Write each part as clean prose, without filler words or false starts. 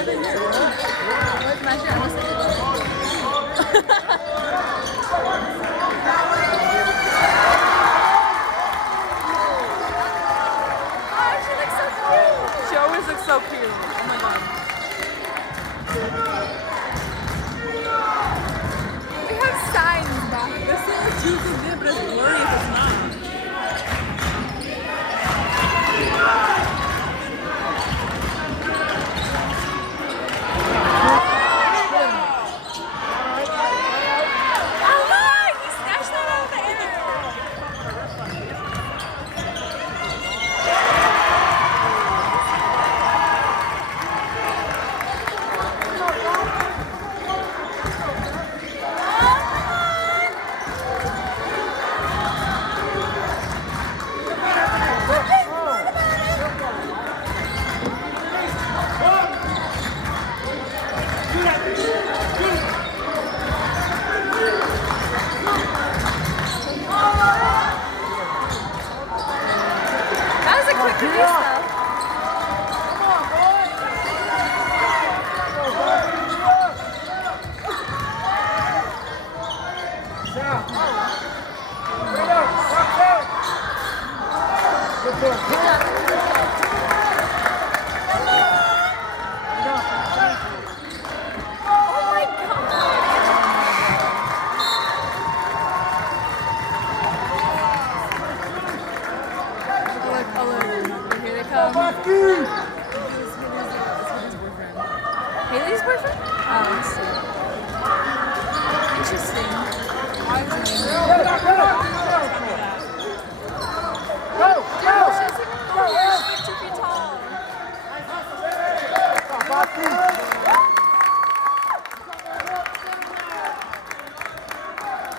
Where's my shit? Oh, she looks so cute. She always looks so cute. Oh my god. We have signs back. This is too good, but it's blurry if it's not. Haley's boyfriend? Oh, interesting. Why is it she's 2 feet tall.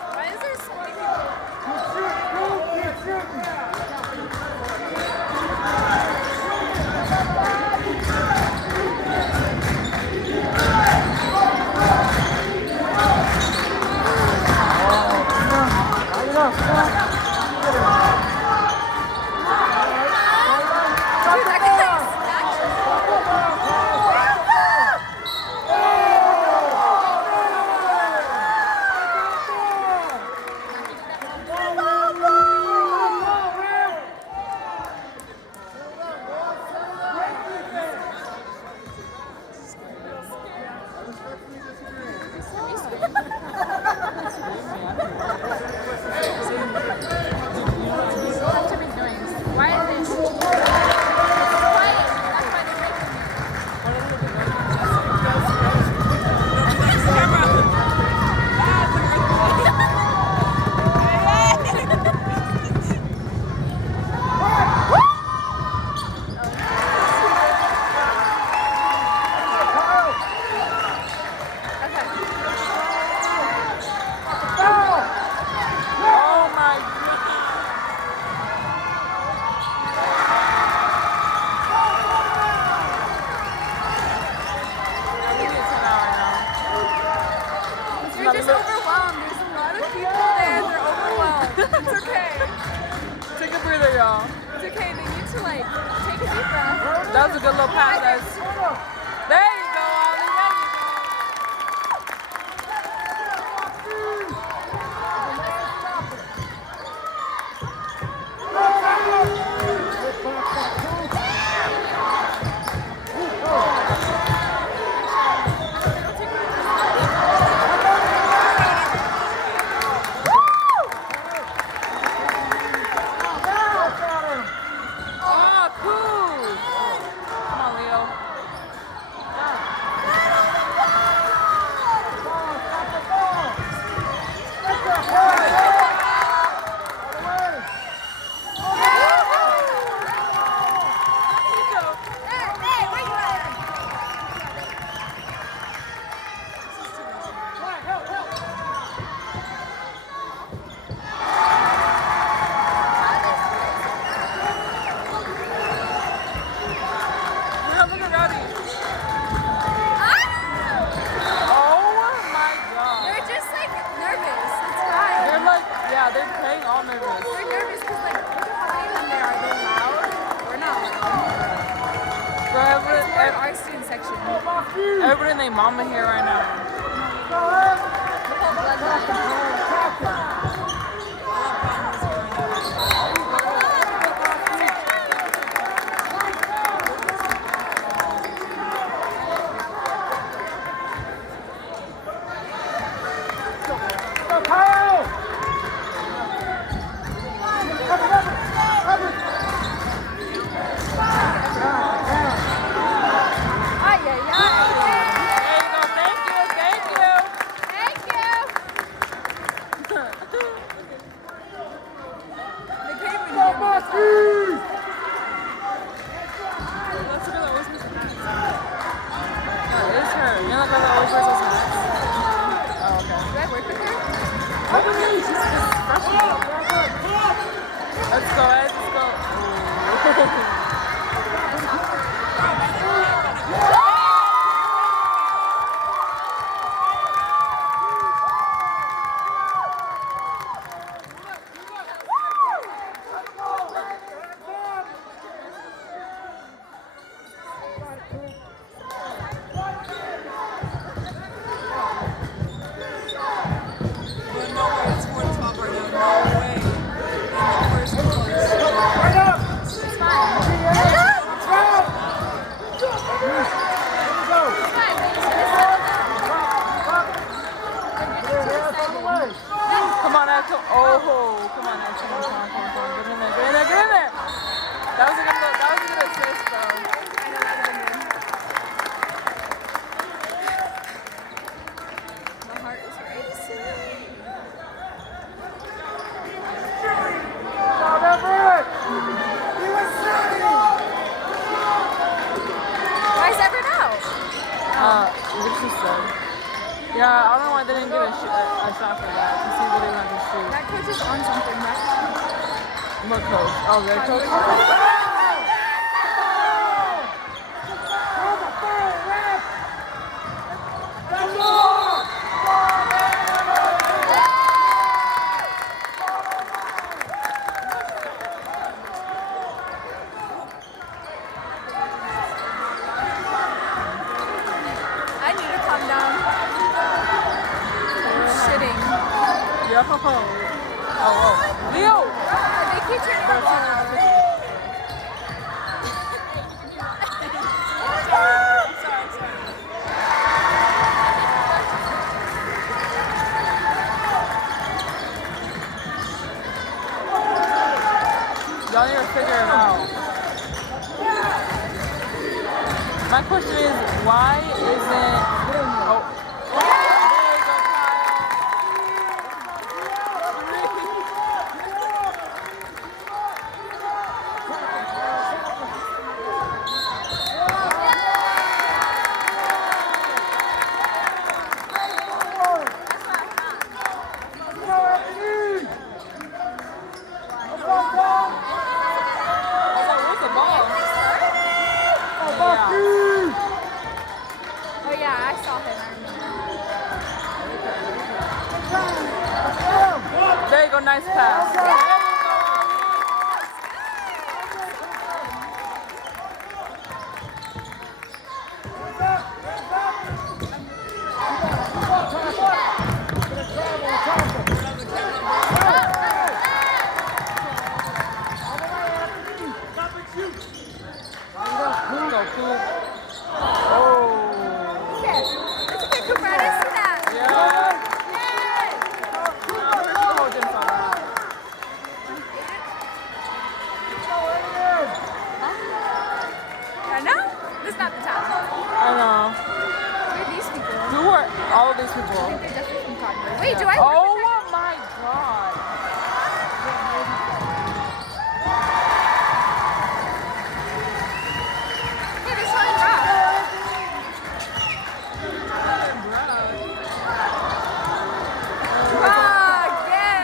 Why is there so many It's okay, they need to like take a deep breath. That was a good little pass. There you go, Ollie. Everybody and their mama here right now. Ay, ay, ay. There you go. Thank you. Thank you. Thank you. They came in here. Let's go. What's Mr. Max? No, it's her. You know the girl that always wears those hats? Oh, okay. Do I work with her? Let's go, Ed. Let's go. Ooh. No way, it's 4 to 12 right now. No way. In the first place. It's fine. Come on, Ed. Oh, come on, Ed. Come on, come on, come on, come on. Get in there, get in there, get in there. That was a good assist, though. I know that would have been good. My heart is racing. Why is Everett out? What she said. Yeah, I don't know why they didn't give a shot for that. To see what they want to shoot. That coach is on something, right? What coach? Oh, their coach? I need to calm down. I'm shitting. Yo. Oh. Leo! They keep turning the ball over. Y'all need to figure it out. My question is, why isn't... Oh. There you go, Where's the ball? Yeah. Oh yeah, I saw him. I remember. There you go, nice pass. Go, Coop. Oh. It's okay, Cooper. I didn't see that. Yeah. Yay! Oh, didn't fall down. I know. This is not the time. I know. Where are these people? Who are all of these I people? think they're definitely from Conway. Wait, do I work Oh with them? my god. Hey, they're selling rock. Rock, yeah.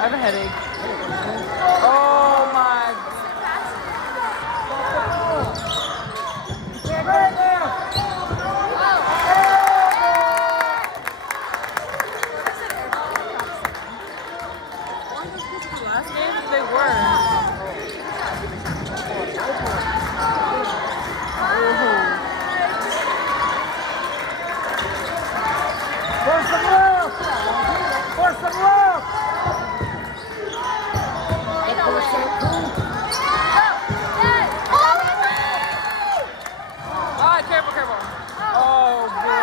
I have a headache. Oh my. Last game they were. Ah, careful, careful. Oh, bro.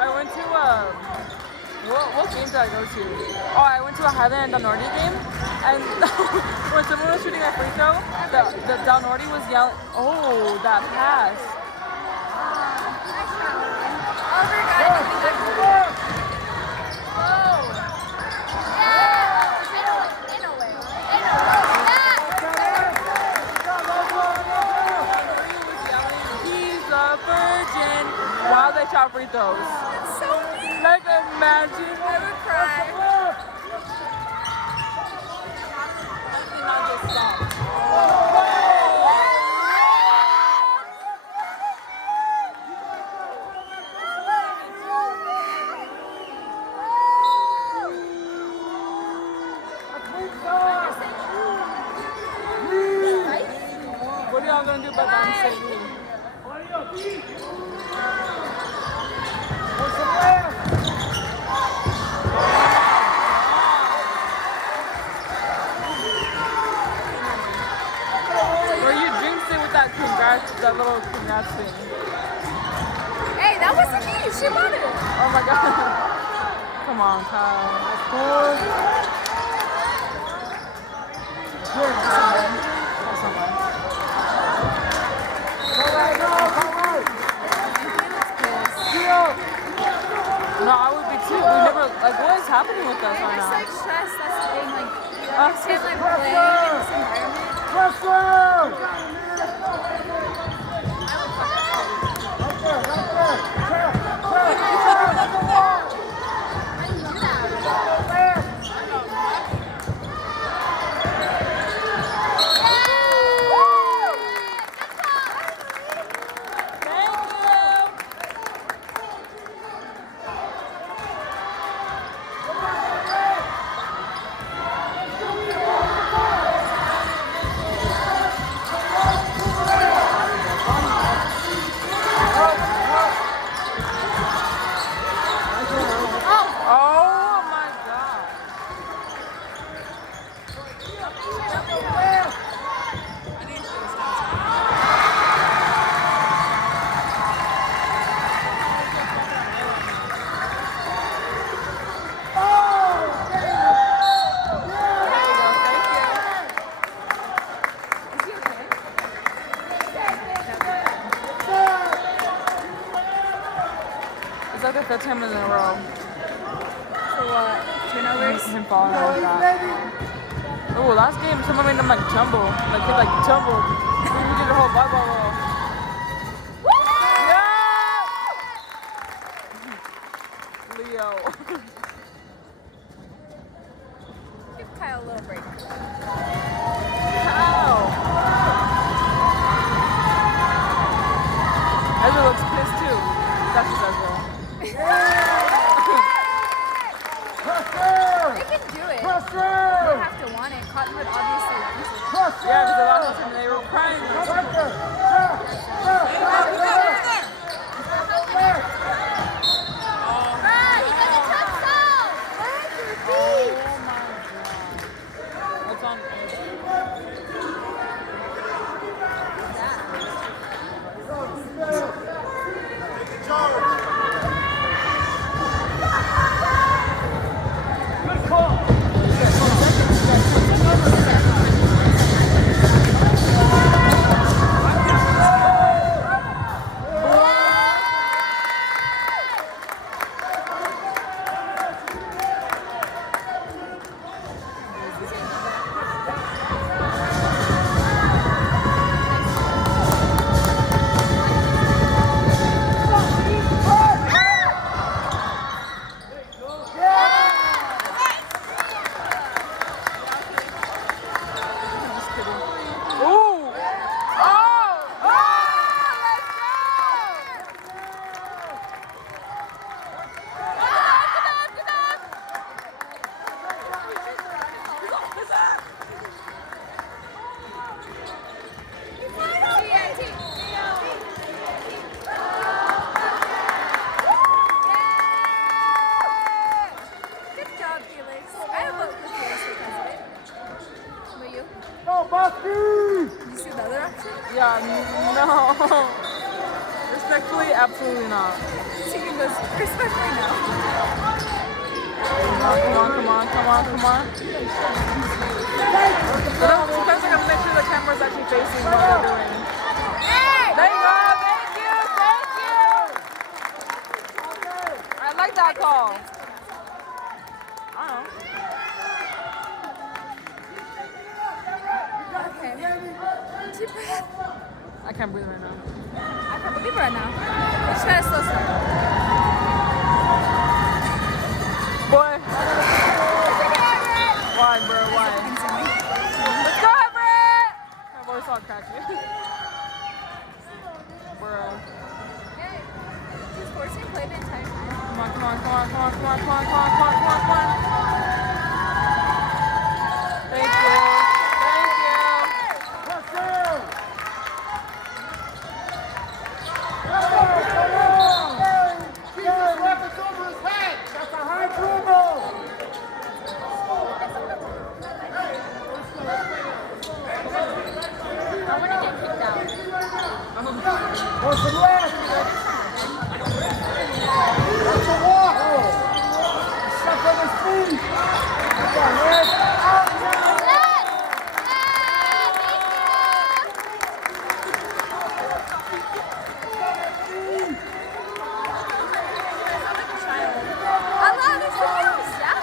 I went to what game did I go to? Oh, I went to a Highland and Del Norte game, and when someone was shooting a free throw, the Del Norte was yelling, "Oh, that pass!" He's a virgin while they shot free throws. It's so mean. Like imagine. I would cry. What are y'all gonna do about that? Or you jinxed it with that congrats, that little congrats thing. Hey, that wasn't me. She won it. Oh my god. Come on, Kyle. No, I would be too. We never, like, what is happening with us right It's now? like stress. That's the thing. Like, you Uh, can't like play in this environment. Oh my god. It's like the third time in a row. For what? Turnovers? Him falling like that. Oh, last game someone made him like tumble. Like he like tumbled. He did a whole volleyball roll. Yeah! Leo. Give Kyle a little break. How? Ezra looks pissed too. That's just Ezra. They can do it. They don't have to want it. Cottonwood obviously wants it. Yeah, because the last time they were crying. Respectfully, absolutely not. Team was respectfully no. Come on, come on, come on, come on. Sometimes I gotta make sure the camera's actually facing what they're doing. There you go, thank you, thank you. I like that call. I don't know. Okay. Deep breath. I can't breathe right now. I can't believe it right now. We just gotta slow start. Boy. Why, bro? Why? Let's go, Everett! My voice all cracky. Bro. He's forcing to play the entire time. Come on, come on, come on, come on, come on, come on, come on, come on, come on, come on. Thank you. Thank you. I want to get kicked out. I love this news, yeah?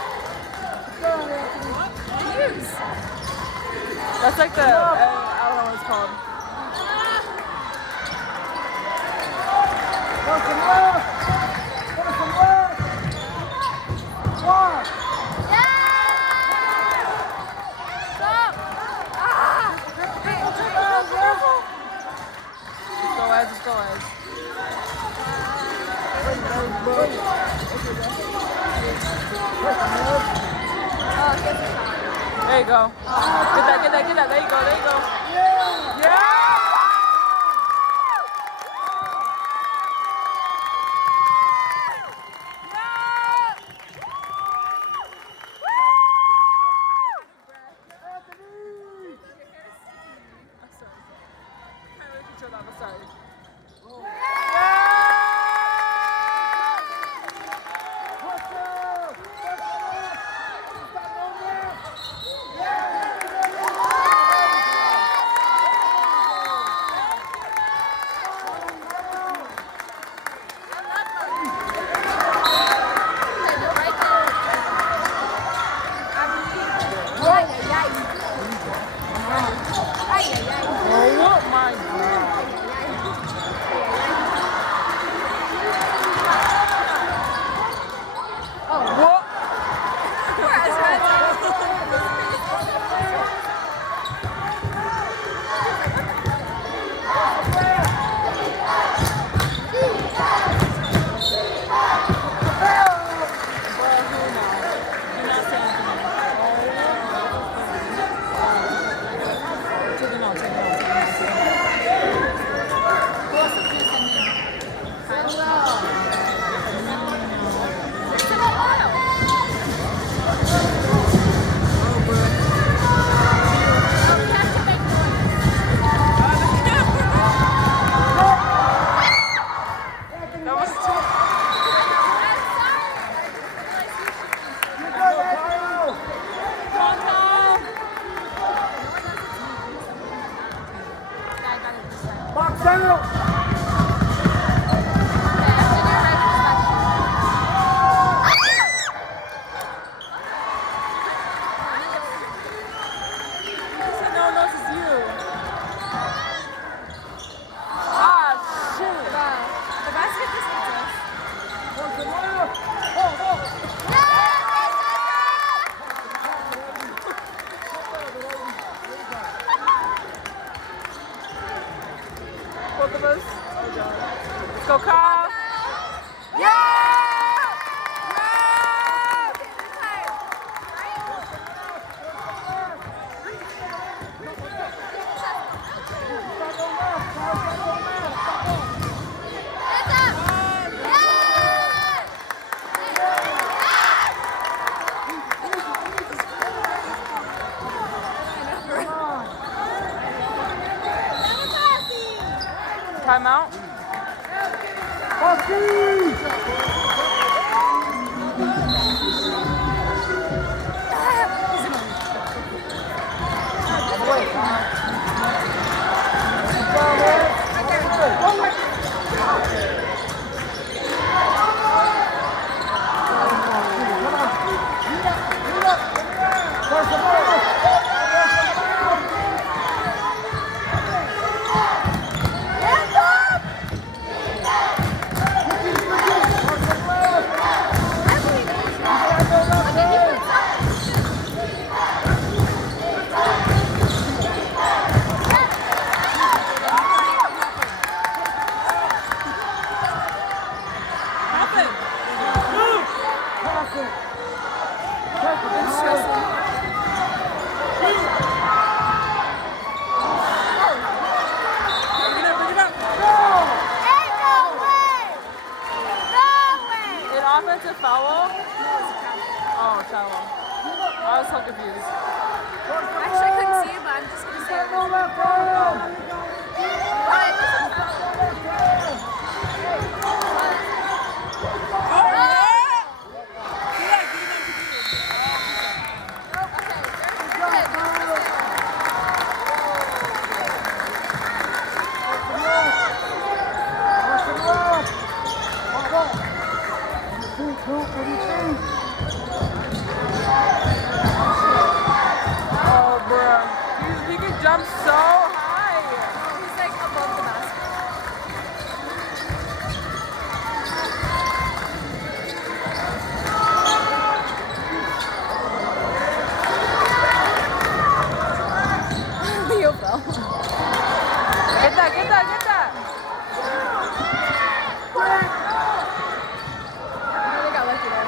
News. That's like the, I don't know what it's called. Just go, Ed, just go, Ed. There you go. Get that, get that, get that. There you go, there you go. Yeah! I'm sorry. Can't really control that, I'm sorry. Oh my God. What? That was too. Box out! No one knows it's you. Ah, shit. The basket just hates us. Both of us. Oh God. Let's go, Kyle. Yeah! Timeout. Offensive foul? Oh, foul. I was so confused. Actually, I couldn't see it, but I'm just going to say it. Oh, bro. He can jump so high. He's like above the basket. Leo fell. Get that, get that, get that. They got lucky there.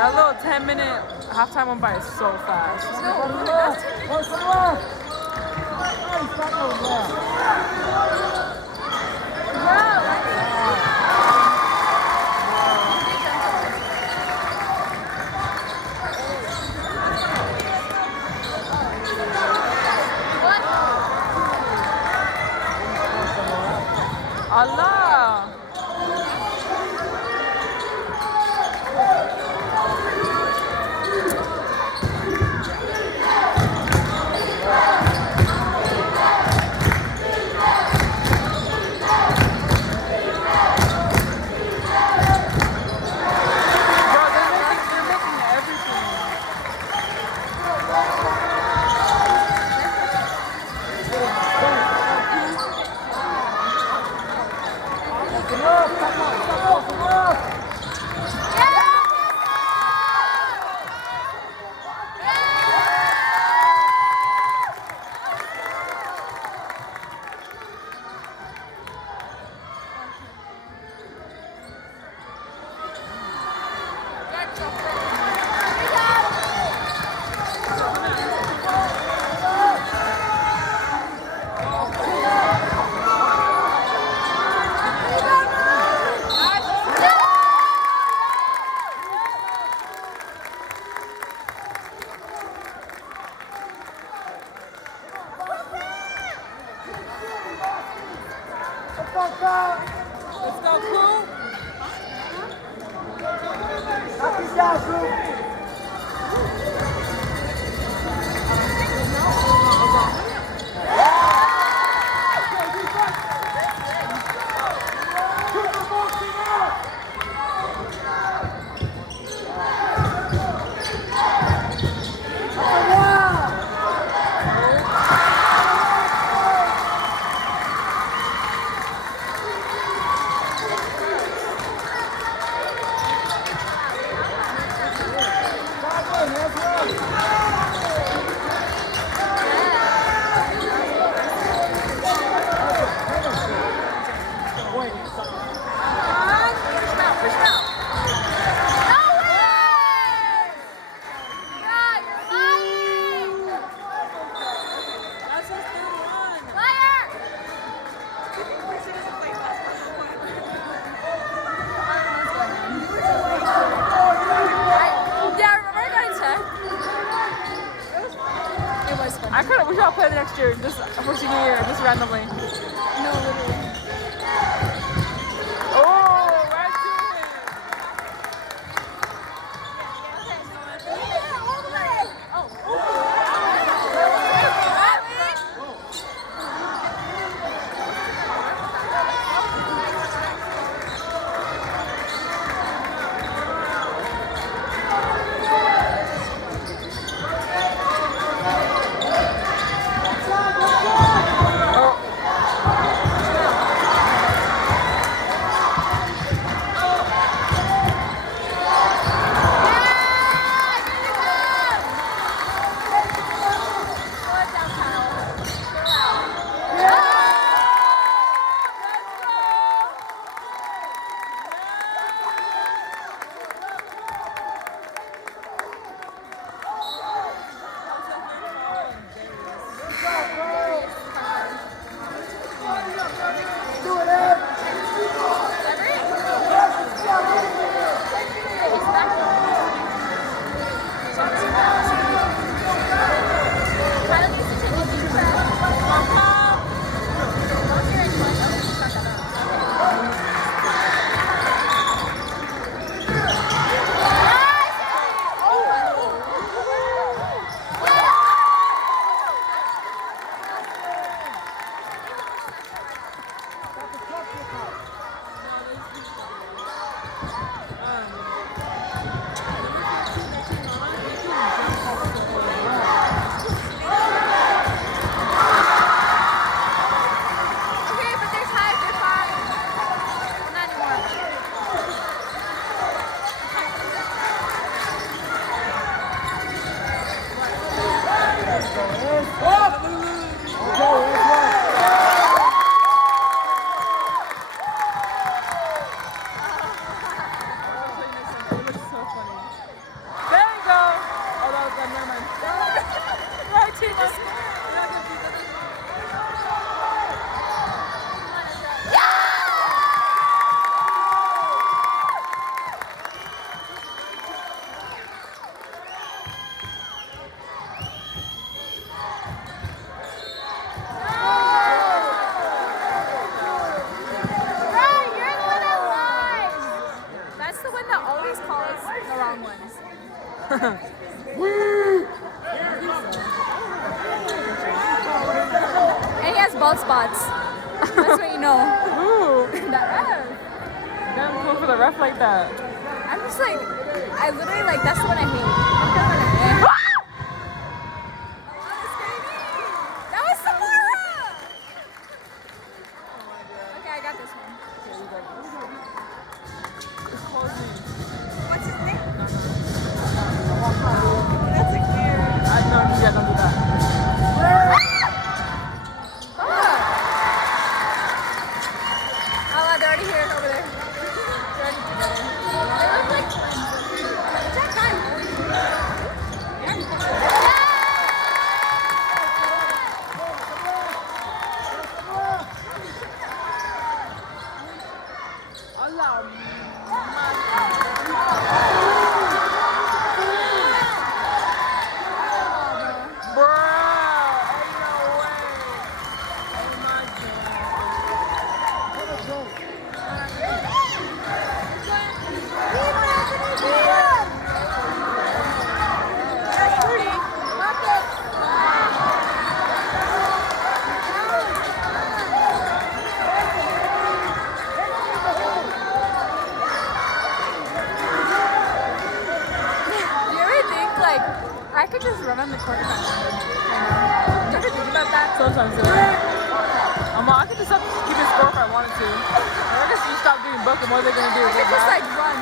That little 10-minute halftime went by so fast. Allah! Bro, they're making everything. Let's go, cool. It was fun. I could. We should all play it next year, just for senior year, just randomly. No, literally. Oh, right to it. Okay, but they're tied. They're fine. Not anymore. It looks so funny. There you go. Oh, that was good. Never mind. Right, Tina. You're not gonna beat them. Right, you're the one that lies. That's the one that always calls the wrong ones. And he has bald spots. That's what you know. Ooh. That Damn cool for the ref like that. I'm just like, I literally like, that's the one I hate. That was Samara! Okay, I got this one. What's his name? That's like weird. Yeah, don't do that. Oh, they're already here, over there. They're already together. They look like twins. Is that guy? Do you ever think, like, I could just run on the court if I wanted? Do you ever think about that? Sometimes, I could just keep it score if I wanted to. I guess you stop doing book, and what are they gonna do? I Get could just, back? like, run.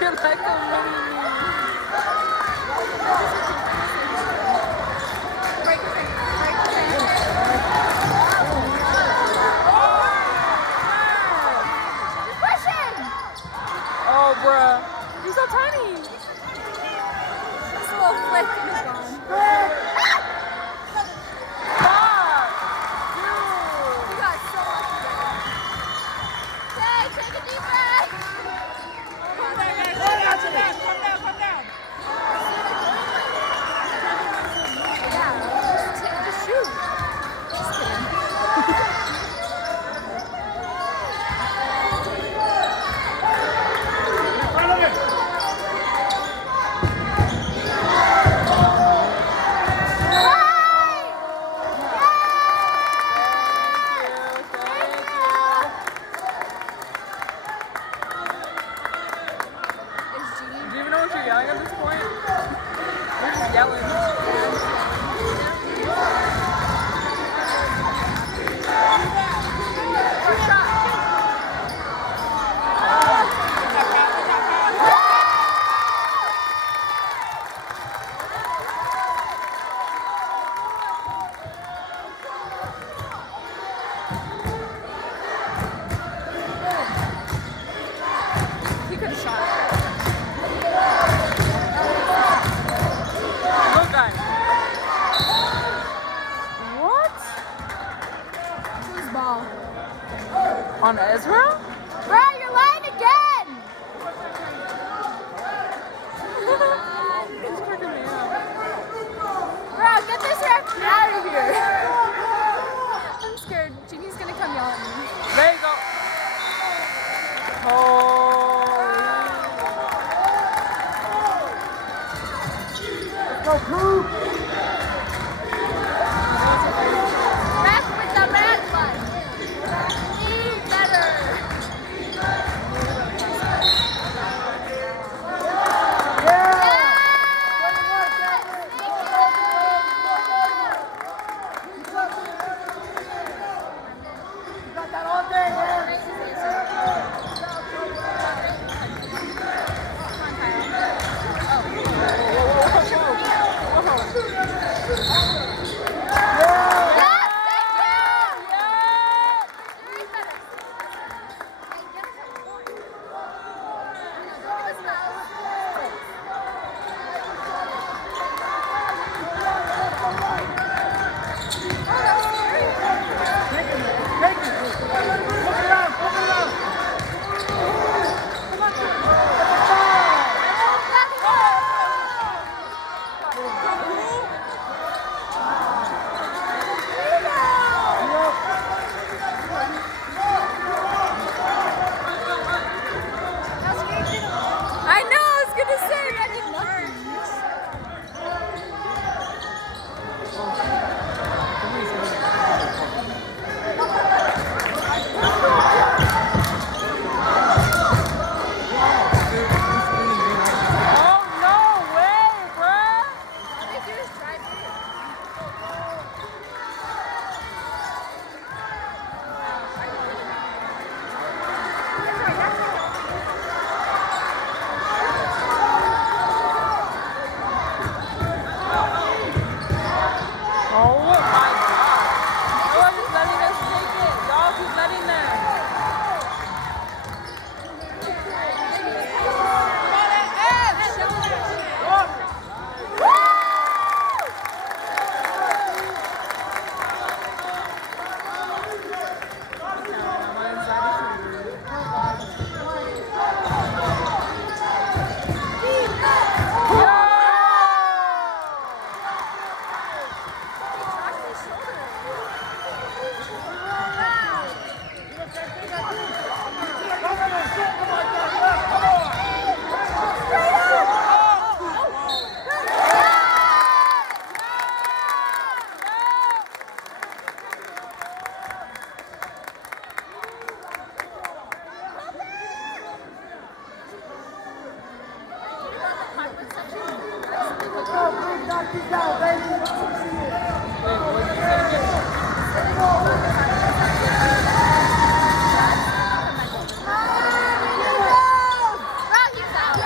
You're like a mini me. Break your finger. Break your finger. Just push him. Oh, bruh. You're so tiny. Just a little flick and it's gone. Stop. You got so lucky there. Okay, take a deep breath. Calm down, guys. Calm down. Yeah, just shoot. Just kidding. Do you even know what you're yelling at this point? You're just yelling. He could have shot it. Good guy. What? Whose ball? On Ezra? Bro, you're lying again. He's freaking me out. Bro, get this ref out of here. I'm scared. Jeannie's gonna come yell at me. There you go. Holy. Ref with the red one. Be better. I know, I was gonna say I did nothing. Oh, no way, bruh. All they do is drive it. Oh my god. Y'all just letting us take it. Y'all keep letting them. Bro, he's out.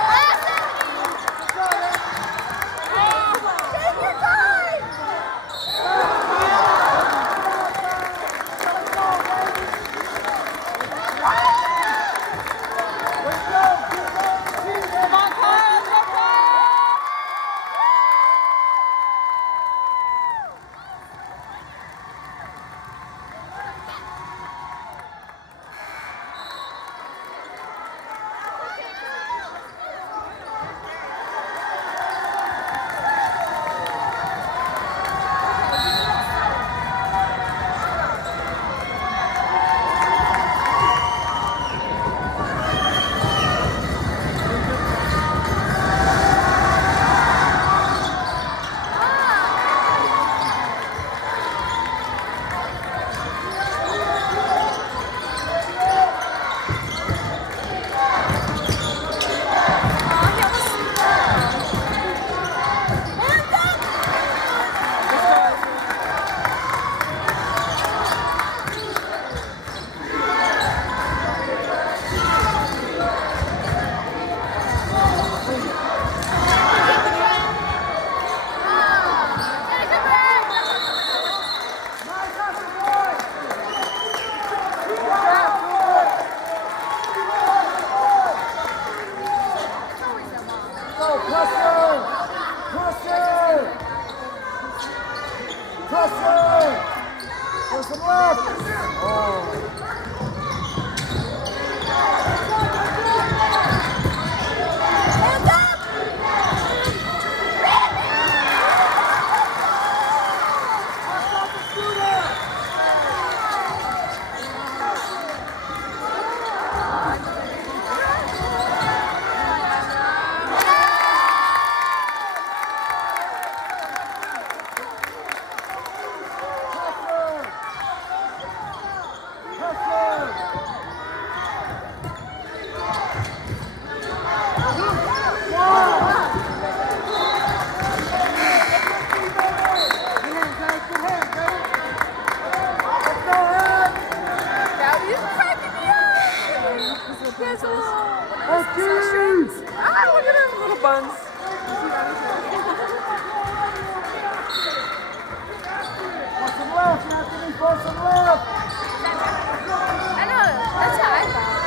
Rowdy's cracking me up. He has a little strings. Ah, look at him, little buns. I know. That's how I thought.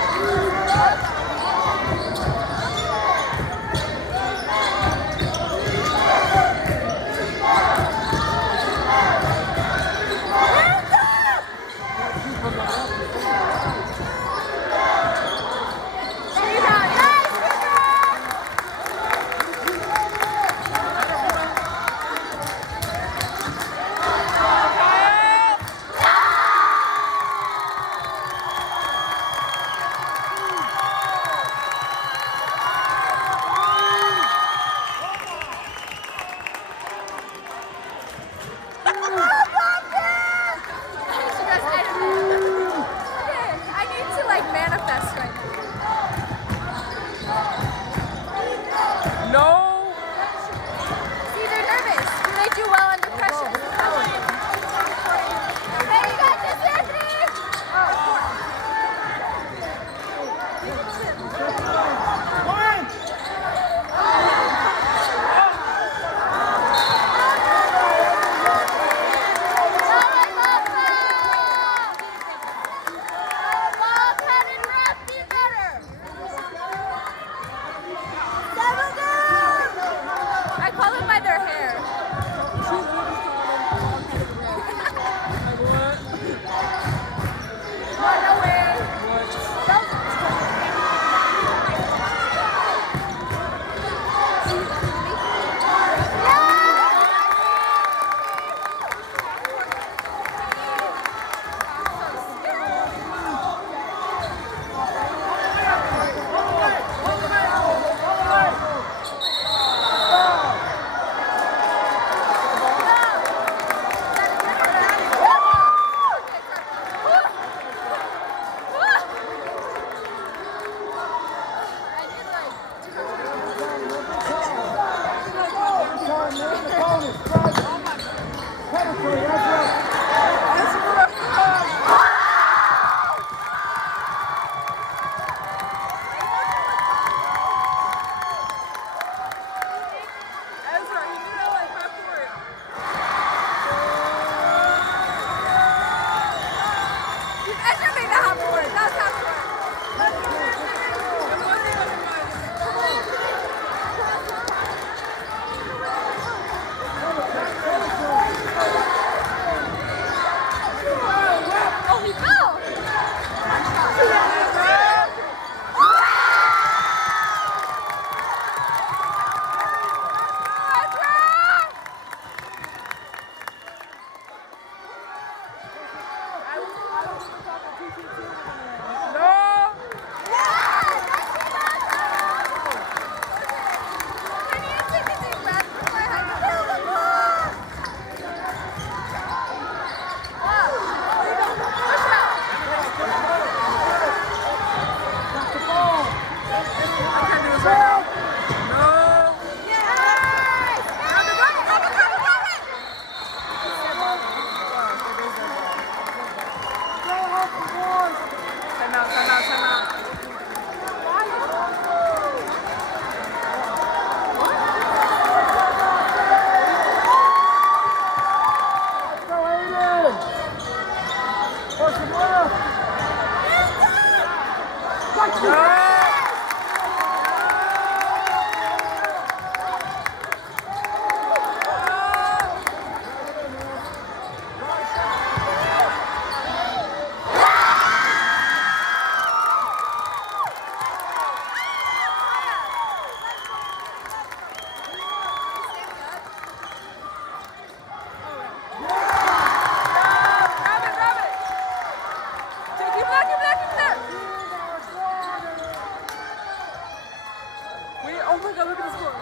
Oh my god, look at the score.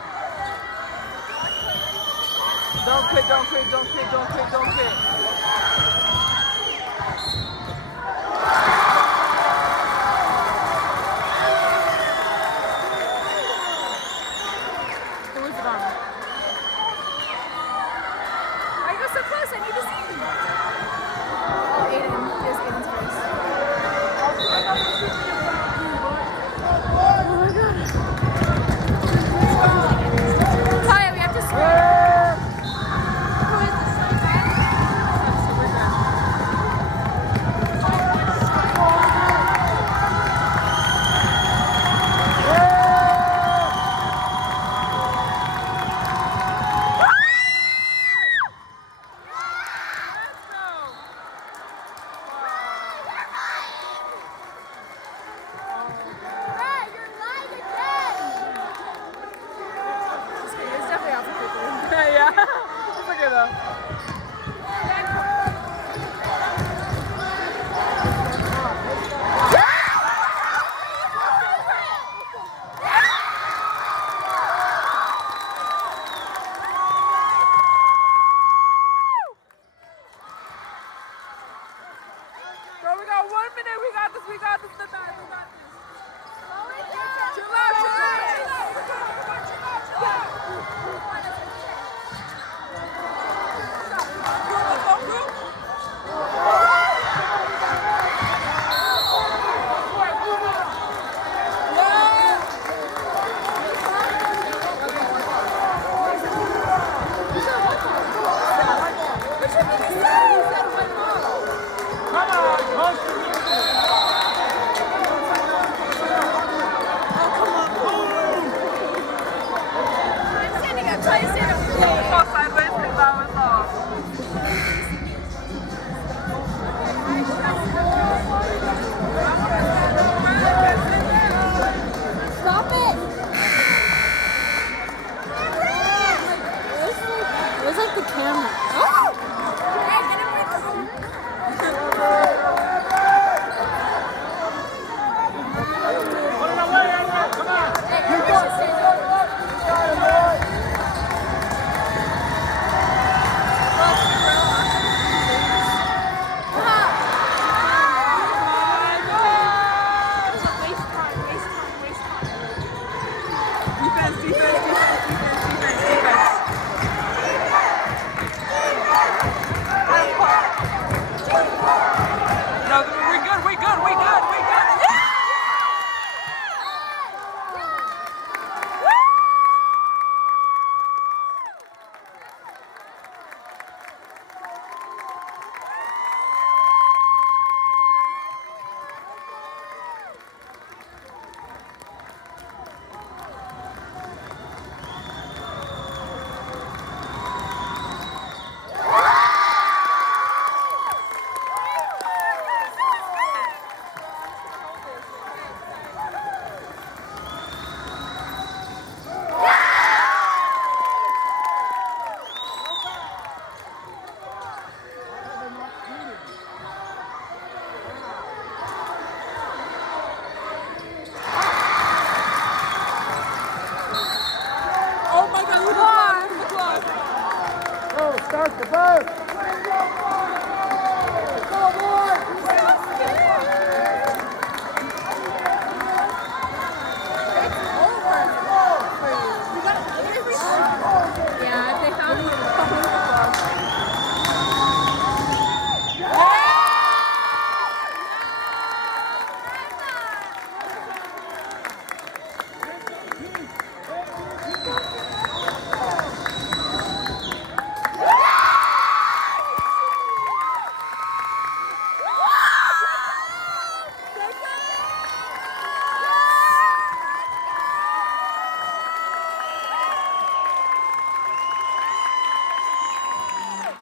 Don't quit, don't quit, don't quit, don't quit, don't quit. Who is it on? Why you go so close? I need to see. Oh, Aiden. Yes, Aiden's first. Talia, we have to scream. Who is this? Brett, you're lying again. Just kidding. It's definitely off the paper. Yeah, it's okay though. Bro, we got 1 minute. We got this. We got this. We got this. Chill out. Chill out. Chill out. Chill out. I'm standing up. Try to stand up. Go sideways because that was off. Stop it! Where's like the camera? Oh! Hey, get him with the Defense, defense, defense, defense, defense, defense. No, we good, we good, we good, we good. Yeah! Oh my god, look at the clock, look at the clock. Go, start the boat.